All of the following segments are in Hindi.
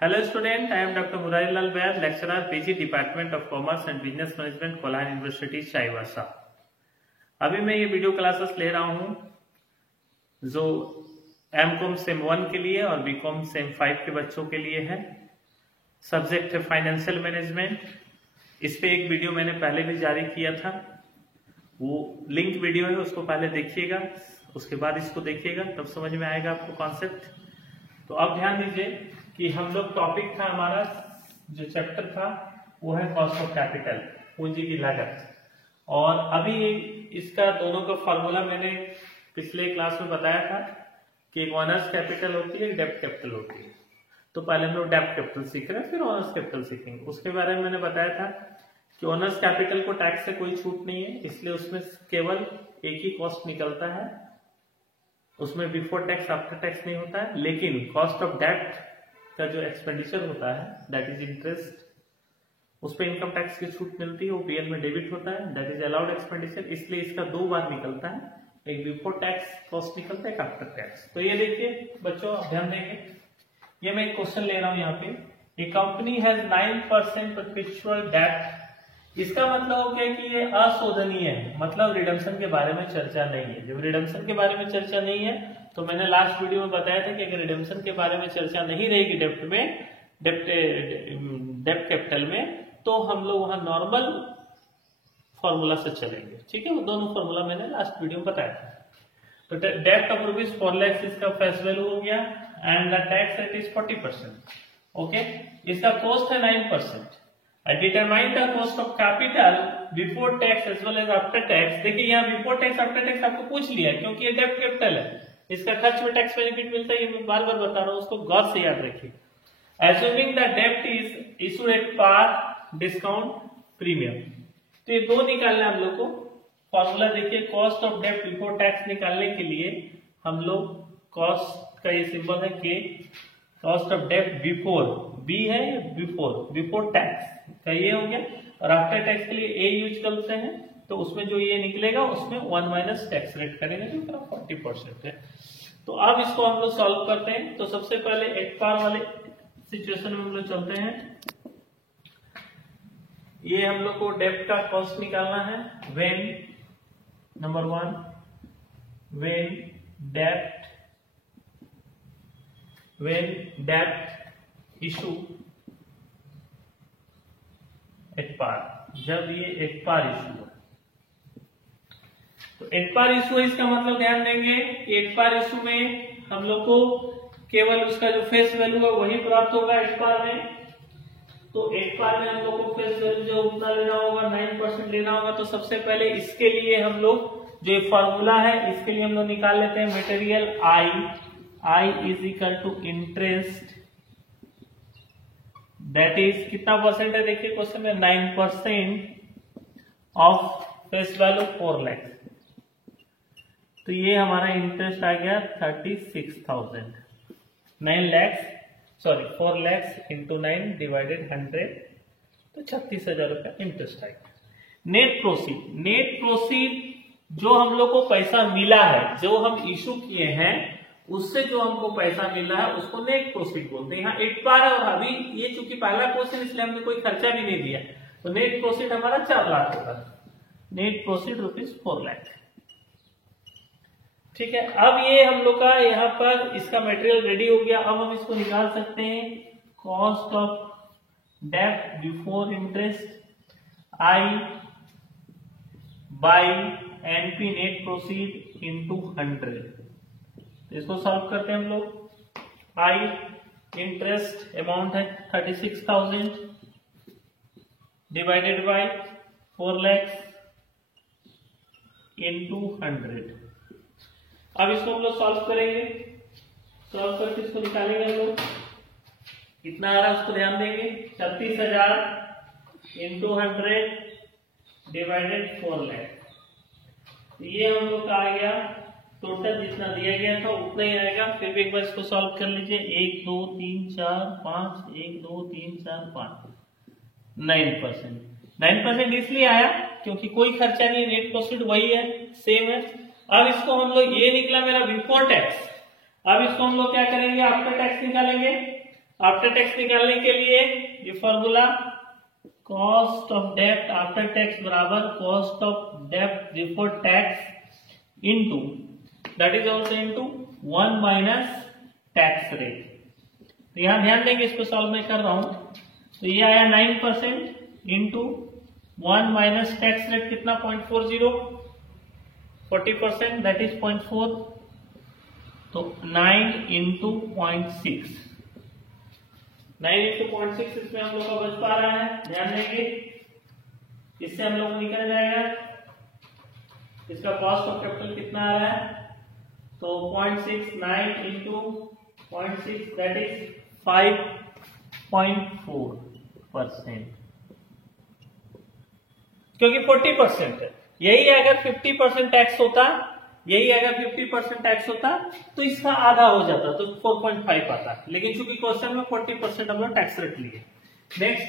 Hello student, I am Dr. Murari Lal Baid, lecturer PG Department of Commerce and Business Management, Kolhan university Chaibasa. अभी मैं ये वीडियो क्लासेस ले रहा हूँ जो एमकॉम सेम 1 के लिए और बीकॉम सेम 5 के बच्चों के लिए है। सब्जेक्ट है फाइनेंशियल मैनेजमेंट। इस पे एक वीडियो मैंने पहले भी जारी किया था, वो लिंक वीडियो है, उसको पहले देखिएगा, उसके बाद इसको देखिएगा, तब समझ में आएगा आपको कॉन्सेप्ट। तो अब ध्यान दीजिए कि हम लोग टॉपिक था हमारा जो चैप्टर था वो है कॉस्ट ऑफ कैपिटल, पूंजी की लागत। और अभी इसका दोनों का फॉर्मूला मैंने पिछले क्लास में बताया था कि एक ऑनर्स कैपिटल होती है, एक डेब्ट कैपिटल होती है। तो पहले हम लोग डेब्ट कैपिटल सीख रहे हैं, फिर ऑनर्स कैपिटल सीखेंगे। उसके बारे में मैंने बताया था कि ऑनर्स कैपिटल को टैक्स से कोई छूट नहीं है, इसलिए उसमें केवल एक ही कॉस्ट निकलता है, उसमें बिफोर टैक्स आफ्टर टैक्स नहीं होता है। लेकिन कॉस्ट ऑफ डेब्ट का जो एक्सपेंडिचर होता है दैट इज इंटरेस्ट, उस पर इनकम टैक्स की छूट मिलती है, वो पीएल में डेबिट होता है, दैट इज अलाउड एक्सपेंडिचर। इसलिए इसका 2 बार निकलता है, एक बिफोर टैक्स कॉस्ट निकलता है, एक आफ्टर टैक्स। तो ये देखिए बच्चों, ध्यान देंगे, ये मैं एक क्वेश्चन ले रहा हूं यहाँ पे। ए कंपनी हैज 9% परपेचुअल डेब्ट। इसका मतलब हो गया कि ये अशोधनीय है, मतलब रिडम्पशन के बारे में चर्चा नहीं है। जब रिडम्पशन के बारे में चर्चा नहीं है तो मैंने लास्ट वीडियो में बताया था कि अगर रिडम्पशन के बारे में चर्चा नहीं रहेगी डेब्ट कैपिटल में, तो हम लोग वहां नॉर्मल फॉर्मूला से चलेंगे। ठीक है, वो दोनों फॉर्मूला मैंने लास्ट वीडियो में बताया था। तो डेब्ट ऑफ रुपीज 4 लाख इसका फेस वैल्यू हो गया and the tax rate is 40%। Okay, इसका कॉस्ट है 9%। I determine the cost of capital before tax as well as after tax। देखिए यहाँ बिफोर टैक्स आफ्टर टैक्स आपको पूछ लिया है क्योंकि ये डेब्ट कैपिटल है, इसका खर्च में टैक्स बेनिफिट मिलता है, ये मैं बार बार बता रहा हूँ, उसको गौर से याद रखिए। Assuming the debt is issued at par discount premium, तो ये 2 निकालना हम लोग को। फॉर्मूला देखिए, कॉस्ट ऑफ डेब्ट बिफोर टैक्स निकालने के लिए हम लोग कॉस्ट का ये सिंबल है के, कॉस्ट ऑफ डेब्ट बिफोर, बी है बिफोर टैक्स का ये हो गया, और आफ्टर टैक्स के लिए ए यूज करते हैं, तो उसमें जो ये निकलेगा उसमें 1 माइनस टैक्स रेट करेंगे जो 40% है। तो अब इसको हम लोग सॉल्व करते हैं। तो सबसे पहले एट पार वाले सिचुएशन में हम लोग चलते हैं। ये हम लोग को डेब्ट का कॉस्ट निकालना है। व्हेन नंबर 1, व्हेन डेब्ट इशू एट पार, जब ये एट पार इशू है, तो एट पार इशू है, इसका मतलब ध्यान देंगे कि एट पार इशू में हम लोग को केवल उसका जो फेस वैल्यू है वही प्राप्त होगा एट पार में। तो एट पार में हम लोग को फेस वैल्यू जो उतना लेना होगा 9% लेना होगा। तो सबसे पहले इसके लिए हम लोग जो ये फॉर्मूला है इसके लिए हम लोग निकाल लेते हैं material I is equal to interest, that is कितना परसेंट है, देखिए क्वेश्चन में 9% ऑफ फेस वैल्यू 4 लाख। तो ये हमारा इंटरेस्ट आ गया 36,000। 4 लाख इंटू 9 डिवाइडेड 100, तो 36,000 रुपया इंटरेस्ट आएगा। नेट प्रोसीड जो हम लोग को पैसा मिला है, जो हम इशू किए हैं उससे जो हमको पैसा मिला है उसको नेट प्रोसीड बोलते हैं। यहाँ 8 पार है और अभी ये चूंकि पहला क्वेश्चन इसलिए हमने कोई खर्चा भी नहीं दिया, तो नेट प्रोसीड हमारा 4 लाख होगा। Net proceed rupees 4 lakh. ठीक है, अब ये हम लोग का यहाँ पर इसका मटेरियल रेडी हो गया। अब हम इसको निकाल सकते हैं, कॉस्ट ऑफ डेब्ट before interest I by NP net proceed into 100। इसको सॉल्व करते हैं हम लोग। आई इंटरेस्ट अमाउंट है 36,000 डिवाइडेड बाय 4 लाख इंटू 100। अब इसको हम लोग सॉल्व करेंगे, सॉल्व करके इसको निकालेंगे हम लोग। कितना आ रहा है उसको ध्यान देंगे, 36,000 इंटू 100 डिवाइडेड 4 लाख। ये हम लोग का आ गया टोटल, जितना दिया गया था उतना ही आएगा। फिर भी एक बार इसको सॉल्व कर लीजिए। 1 2 3 4 5, 1 2 3 4 5, 9% इसलिए आया क्योंकि कोई खर्चा नहीं, नेट प्रॉफिट वही है, सेम है। अब इसको हम लोग, ये निकला मेरा बिफोर टैक्स, अब इसको हम लोग क्या करेंगे, आफ्टर टैक्स निकालेंगे। आफ्टर टैक्स निकालने के लिए ये फॉर्मूला, कॉस्ट ऑफ डेब्ट आफ्टर टैक्स बराबर कॉस्ट ऑफ डेब्ट before tax into, that is also into 1 minus tax rate. तो यहां ध्यान देंगे, इसको सॉल्व मैं कर रहा हूं, तो ये आया 9% इंटू 1 माइनस टैक्स रेट कितना 0.40, 40% दैट इज 0.4, तो 9 इंटू 0.6, 9 इंटू 0.6 इसमें हम लोग का बच पा रहा है, ध्यान देंगे, इससे हम लोग निकल जाएगा इसका कॉस्ट ऑफ कैपिटल कितना आ रहा है, तो 0.6, 9 इंटू 0.6 दैट इज 5.4%, क्योंकि 40% है। यही अगर 50% टैक्स होता, यही अगर 50% टैक्स होता तो इसका आधा हो जाता, तो 4.5 आता, लेकिन चूंकि क्वेश्चन में 40% हम लोग टैक्स रेट लिए। नेक्स्ट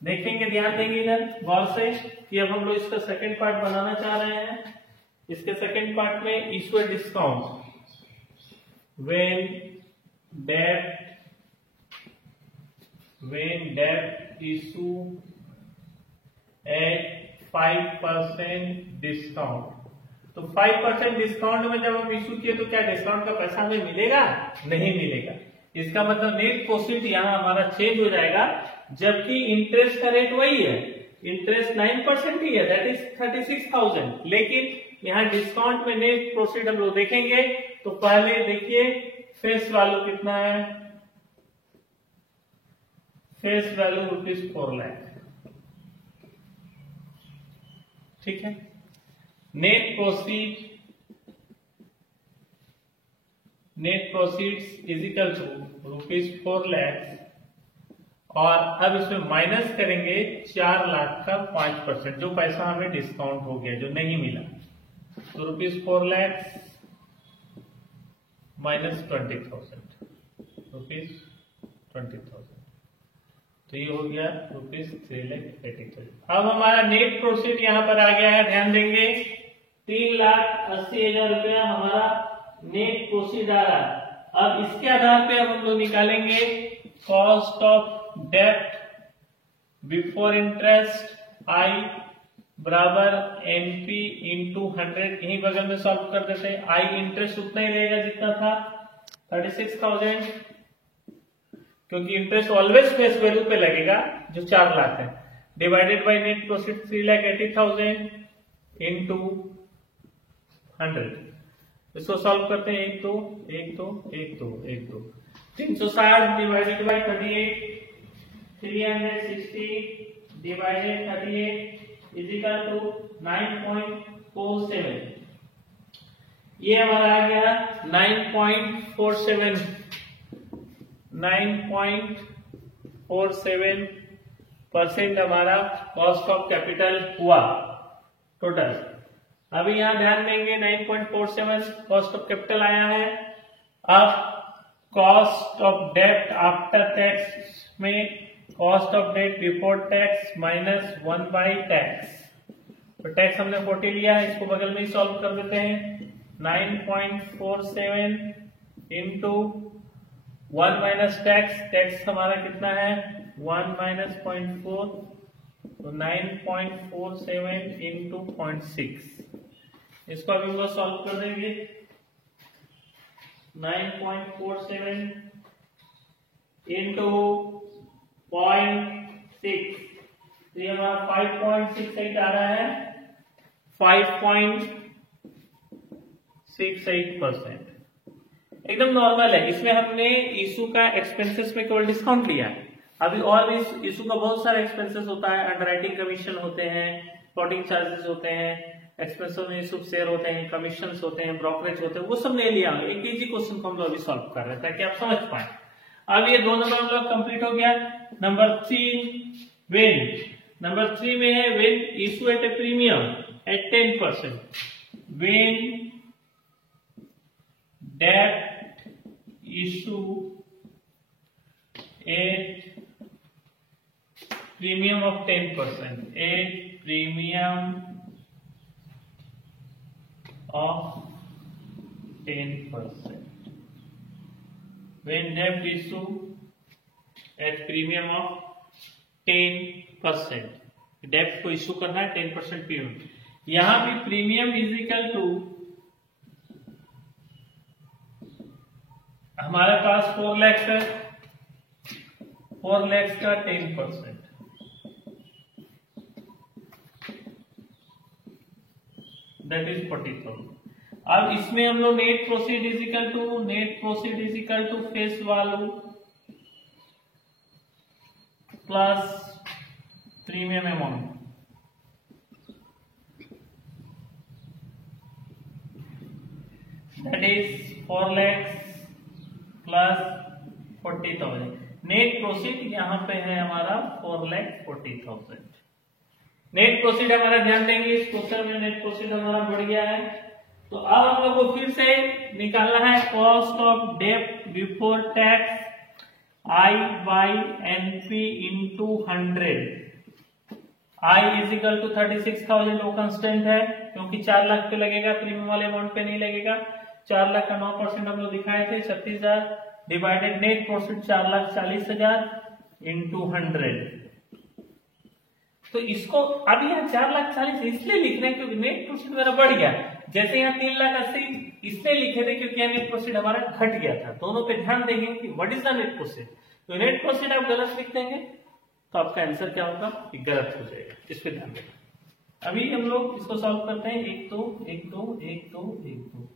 देखेंगे, ध्यान देंगे इधर गौर से कि अब हम लोग इसका सेकंड पार्ट बनाना चाह रहे हैं। इसके सेकंड पार्ट में issued discount when debt issue at 5% discount, तो 5% डिस्काउंट में जब हम इशू किए तो क्या डिस्काउंट का पैसा हमें मिलेगा? नहीं मिलेगा। इसका मतलब नेट प्रोफिट यहाँ हमारा चेंज हो जाएगा, जबकि इंटरेस्ट का रेट वही है, इंटरेस्ट 9% ही है, दैट इज 36,000, लेकिन यहाँ डिस्काउंट में नेट प्रोफिट हम लोग देखेंगे। तो पहले देखिए फेस वैल्यू कितना है, फेस वैल्यू ₹4 लाख, ठीक है। Net proceeds is equal to ₹4 lakh, और अब इसमें माइनस करेंगे 4 लाख का 5%, जो पैसा हमें डिस्काउंट हो गया, जो नहीं मिला, तो ₹4 लाख माइनस 20,000, ₹20,000, तो ये हो गया ₹3,80,000। अब हमारा नेट प्रोफिट यहाँ पर आ गया है, ध्यान देंगे 3,80,000 रुपया हमारा नेट प्रोफिट आ रहा है। अब इसके आधार पे अब हम लोग निकालेंगे कॉस्ट ऑफ डेब्ट बिफोर इंटरेस्ट आई बराबर एनपी इंटू 100, यही बगल में सॉल्व कर देते हैं। आई इंटरेस्ट उतना ही रहेगा जितना था 36,000, क्योंकि इंटरेस्ट ऑलवेज फेस वैल्यू पे लगेगा जो 4 लाख है, divided by net profit 3,80,000 into 100। इसको सॉल्व करते हैं, 1 2 1 2 1 2 1 2 360 divided by 38, 360 divided 38 is equal to 9.47। ये हमारा आ गया 9.47, 9.47% हमारा कॉस्ट ऑफ कैपिटल हुआ टोटल। अभी यहां ध्यान देंगे 9.47 कॉस्ट ऑफ कैपिटल आया है। अब कॉस्ट ऑफ डेब्ट आफ्टर टैक्स में कॉस्ट ऑफ डेब्ट before tax minus 1 by tax, तो टैक्स हमने 40 लिया है, इसको बगल में ही सॉल्व कर देते हैं। 9.47 इंटू 1 माइनस टैक्स, टैक्स हमारा कितना है 1 माइनस 0.4, तो 9.47 इंटू 0.6, इसको अभी हम लोग सॉल्व कर देंगे। 9.47 इंटू 0.6, तो ये हमारा 5.68 आ रहा है, 5.68%, एकदम नॉर्मल है। इसमें हमने इशू का एक्सपेंसेस में केवल डिस्काउंट लिया है। अभी और भी इशू का बहुत सारा एक्सपेंसेस होता है, अंडरराइटिंग कमीशन होते हैं, प्लॉटिंग चार्जेस होते हैं, एक्सपेंसेस में इशू शेयर होते हैं, कमीशन होते हैं, ब्रोकरेज होते हैं, वो सब नहीं लिया। एक इजी क्वेश्चन को हम लोग अभी सॉल्व कर रहे हैं ताकि आप समझ पाए। अब ये 2 नंबर हम लोग कंप्लीट हो गया। नंबर 3 वेन, नंबर 3 में है when issue at A premium eight 10%, when डेब्ट issue at premium of 10%, a premium of 10%, when debt issue at premium of 10%। डेप्ट को इशू करना है 10% प्रीमियम। यहां भी प्रीमियम इज इक्वल टू हमारे पास 4 लाख है, 4 लाख का 10%, दैट इज 40,000। अब इसमें हम लोग net proceed is equal to face value plus premium amount, that is 4 lakh plus 40,000। Net proceed यहाँ पे है हमारा 4,40,000। नेट प्रोसीड हमारा ध्यान देंगे इस क्वेश्चन में, नेट प्रोसीड हमारा बढ़ गया है। तो अब हम लोग को फिर से निकालना है कॉस्ट ऑफ डेब्ट before tax I by NP into 100। I is equal to 36,000 वो कंस्टेंट है क्योंकि 4 लाख पे लगेगा, प्रीमियम वाले अमाउंट पे नहीं लगेगा। 4 लाख का 9% हम लोग दिखाए थे 36,000 डिवाइडेड नेट प्रोफिट 4,40,000 इंटू 100। तो इसको अब यहाँ 4,40,000 इसलिए लिख रहे हैं क्योंकि नेट प्रोफिट मेरा बढ़ गया। जैसे यहाँ 3,80,000 इसलिए लिखे थे क्योंकि यहाँ नेट प्रोफिट हमारा घट गया था। दोनों पे ध्यान देंगे कि what is the net profit. तो नेट प्रोफिट आप गलत लिख देंगे तो आपका आंसर क्या होगा, गलत हो जाएगा। इस पे ध्यान देना। अभी हम लोग इसको सॉल्व करते हैं। 1 2 1 2 1 2 1 2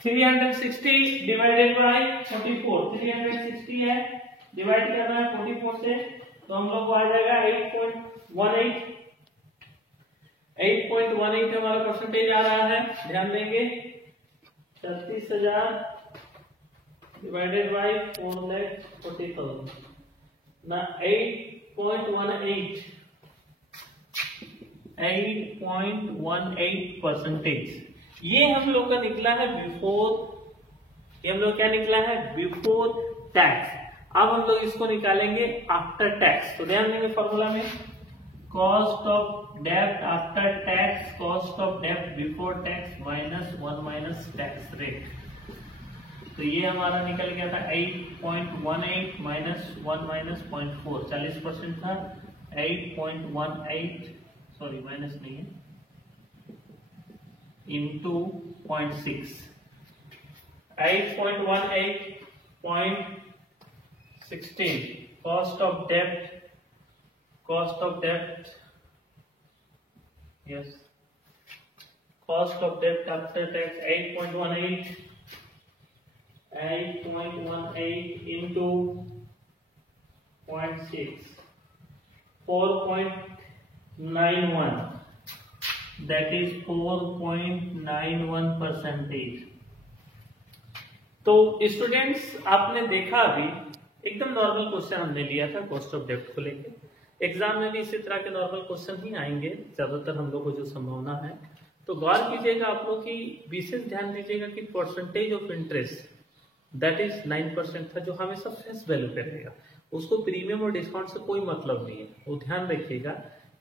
360 डिवाइडेड बाय 44। 360 है, डिवाइड करना है 44 से, तो हम लोग को आ जाएगा 8.18। 8.18 हमारा परसेंटेज आ रहा है, ध्यान देंगे। 36,000 डिवाइडेड बाय 4,40,000 ना 8.18 परसेंटेज। ये हम लोग का निकला है बिफोर, ये हम लोग क्या निकला है बिफोर टैक्स। अब हम लोग इसको निकालेंगे आफ्टर टैक्स। तो ध्यान देंगे फॉर्मूला में कॉस्ट ऑफ डेब्ट आफ्टर टैक्स, कॉस्ट ऑफ डेब्ट before tax minus 1 minus tax rate. तो ये हमारा निकल गया था 8.18 माइनस 1 माइनस 0.4, 40% था। 8.18 सॉरी माइनस नहीं है, into 0.6। 8.18.16 cost of debt yes, cost of debt after tax 8.18 into 0.6, 4.91, that is 4.91 percentage. तो स्टूडेंट्स आपने देखा अभी एकदम नॉर्मल क्वेश्चन हमने लिया था कॉस्ट ऑफ डेब्ट को लेके। एग्जाम में भी इसी तरह के नॉर्मल क्वेश्चन ही आएंगे ज्यादातर हम लोग को जो संभावना है। तो गौर कीजिएगा आप लोग की, विशेष ध्यान दीजिएगा कि percentage of interest that is 9% था, जो हमेशा फेस वैल्यू पे रहेगा। उसको प्रीमियम और डिस्काउंट से कोई मतलब नहीं है। वो ध्यान रखिएगा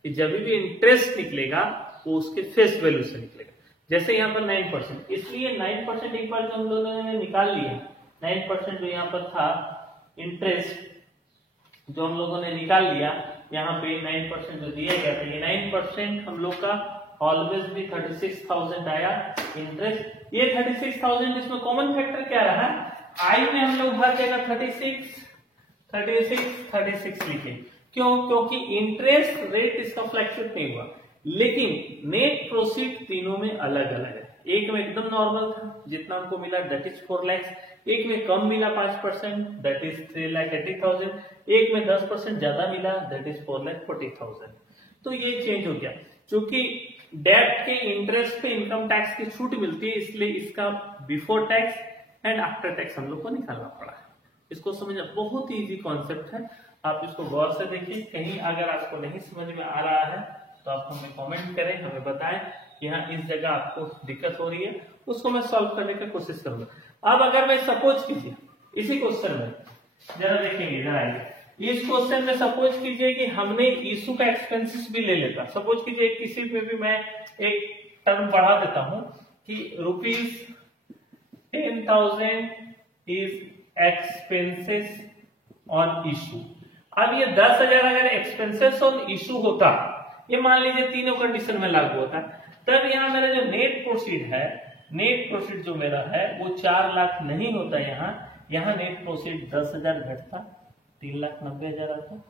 कि जब भी इंटरेस्ट निकलेगा वो उसके फेस वैल्यू से निकलेगा। जैसे यहाँ पर 9%, इसलिए 9% एक बार जो हम लोगों ने निकाल लिया, 9% जो यहाँ पर था इंटरेस्ट जो हम लोगों ने निकाल लिया, यहाँ पे 9% जो दिया गया था, ये 9% हम लोग का ऑलवेज भी 36,000 आया इंटरेस्ट। ये 36,000 इसमें कॉमन फैक्टर क्या रहा, आई में हम लोग हर जगह 36 लिखे। क्यों? क्योंकि इंटरेस्ट रेट इसका फ्लैक्चुएट नहीं हुआ, लेकिन नेट प्रोसीड तीनों में अलग अलग है। एक में एकदम नॉर्मल था, जितना हमको मिला दैट इज 4 लाख। एक में कम मिला 5% दैट इज 3,80,000। एक में 10% ज्यादा मिला दैट इज 4,40,000। तो ये चेंज हो गया। चूंकि डेब्ट के इंटरेस्ट पे इनकम टैक्स की छूट मिलती है, इसलिए इसका before tax and after tax हम लोग को निकालना पड़ा है। इसको समझना बहुत ही इजी कॉन्सेप्ट है, आप इसको गौर से देखिए। कहीं अगर आपको नहीं समझ में आ रहा है तो आप हमें कमेंट करें, हमें बताएं कि हाँ इस जगह आपको दिक्कत हो रही है, उसको मैं सॉल्व करने की कोशिश करूंगा। अब अगर मैं सपोज कीजिए इसी क्वेश्चन में जरा देखेंगे, जरा इस क्वेश्चन में सपोज कीजिए कि हमने इशू का एक्सपेंसेस भी ले लेता। सपोज कीजिए किसी पे भी मैं एक टर्म बढ़ा देता हूं कि ₹10,000 इज एक्सपेंसेस ऑन इशू। अब ये 10,000 अगर एक्सपेंसेस ऑन इशू होता, ये मान लीजिए तीनों कंडीशन में लागू होता, तब यहाँ मेरा जो नेट प्रोसीड है, नेट प्रोसीड जो मेरा है वो 4 लाख नहीं होता, यहाँ नेट प्रोसीड 10,000 घटता, 3,90,000 आता।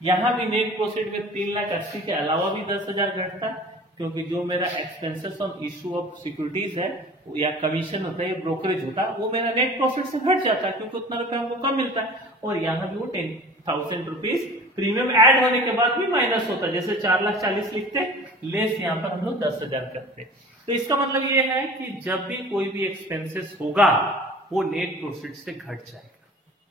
यहाँ भी नेट प्रोसीड में 3,80,000 के अलावा भी 10,000 घटता, क्योंकि जो मेरा expenses on issue of securities है या कमीशन होता है या ब्रोकरेज होता है, वो मेरा नेट प्रॉफिट से घट जाता है, क्योंकि उतना रुपया हमको कम मिलता है। और यहाँ भी वो 10,000 रुपीज प्रीमियम ऐड होने के बाद भी माइनस होता है, जैसे 4,40,000 लिखते, लेस यहाँ पर हम लोग 10,000 करते। तो इसका मतलब ये है कि जब भी कोई भी एक्सपेंसेस होगा वो नेट प्रोफिट से घट जाएगा,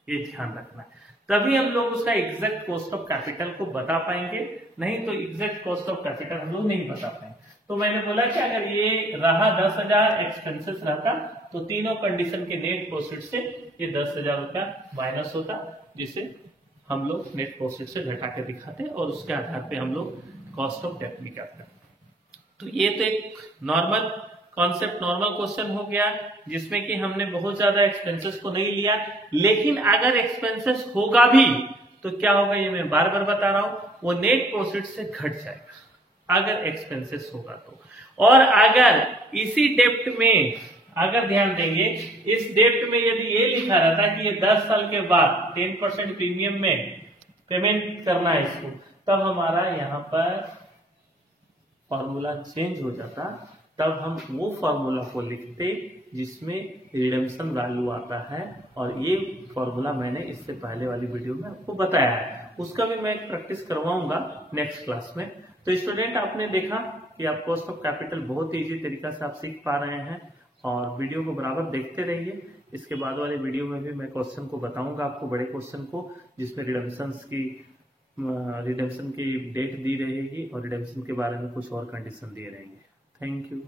ये ध्यान रखना है। तभी हम लोग उसका एग्जैक्ट कॉस्ट ऑफ कैपिटल को बता पाएंगे, नहीं तो एग्जैक्ट कॉस्ट ऑफ कैपिटल हम लोग नहीं बता पाएंगे। तो मैंने बोला कि अगर ये रहा 10,000 एक्सपेंसेस रहता तो तीनों कंडीशन के नेट प्रोफिट से ये 10,000 रुपया माइनस होता, जिसे हम लोग नेट प्रोफिट से घटा के दिखाते और उसके आधार पे हम लोग कॉस्ट ऑफ डेट निकालते। तो ये तो एक नॉर्मल कॉन्सेप्ट, नॉर्मल क्वेश्चन हो गया, जिसमें कि हमने बहुत ज्यादा एक्सपेंसेस को नहीं लिया। लेकिन अगर एक्सपेंसेस होगा भी तो क्या होगा, ये मैं बार बार बता रहा हूं, वो नेट प्रोफिट से घट जाएगा अगर एक्सपेंसेस होगा तो। और अगर इसी डेप्ट में, अगर ध्यान देंगे, इस डेप्ट में यदि ये लिखा रहता कि ये 10 साल के बाद 10% प्रीमियम में पेमेंट करना है इसको, तब हमारा यहाँ पर फॉर्मूला चेंज हो जाता, तब हम वो फॉर्मूला को लिखते जिसमें रिडेम्पशन वैल्यू आता है। और ये फॉर्मूला मैंने इससे पहले वाली वीडियो में आपको बताया है, उसका भी मैं प्रैक्टिस करवाऊंगा नेक्स्ट क्लास में। तो स्टूडेंट, आपने देखा कि आप कॉस्ट ऑफ कैपिटल बहुत इजी तरीका से आप सीख पा रहे हैं, और वीडियो को बराबर देखते रहिए। इसके बाद वाले वीडियो में भी मैं क्वेश्चन को बताऊंगा आपको, बड़े क्वेश्चन को, जिसमें रिडेम्पशन की डेट दी रहेगी और रिडेम्पशन के बारे में कुछ और कंडीशन दिए रहेंगे। Thank you.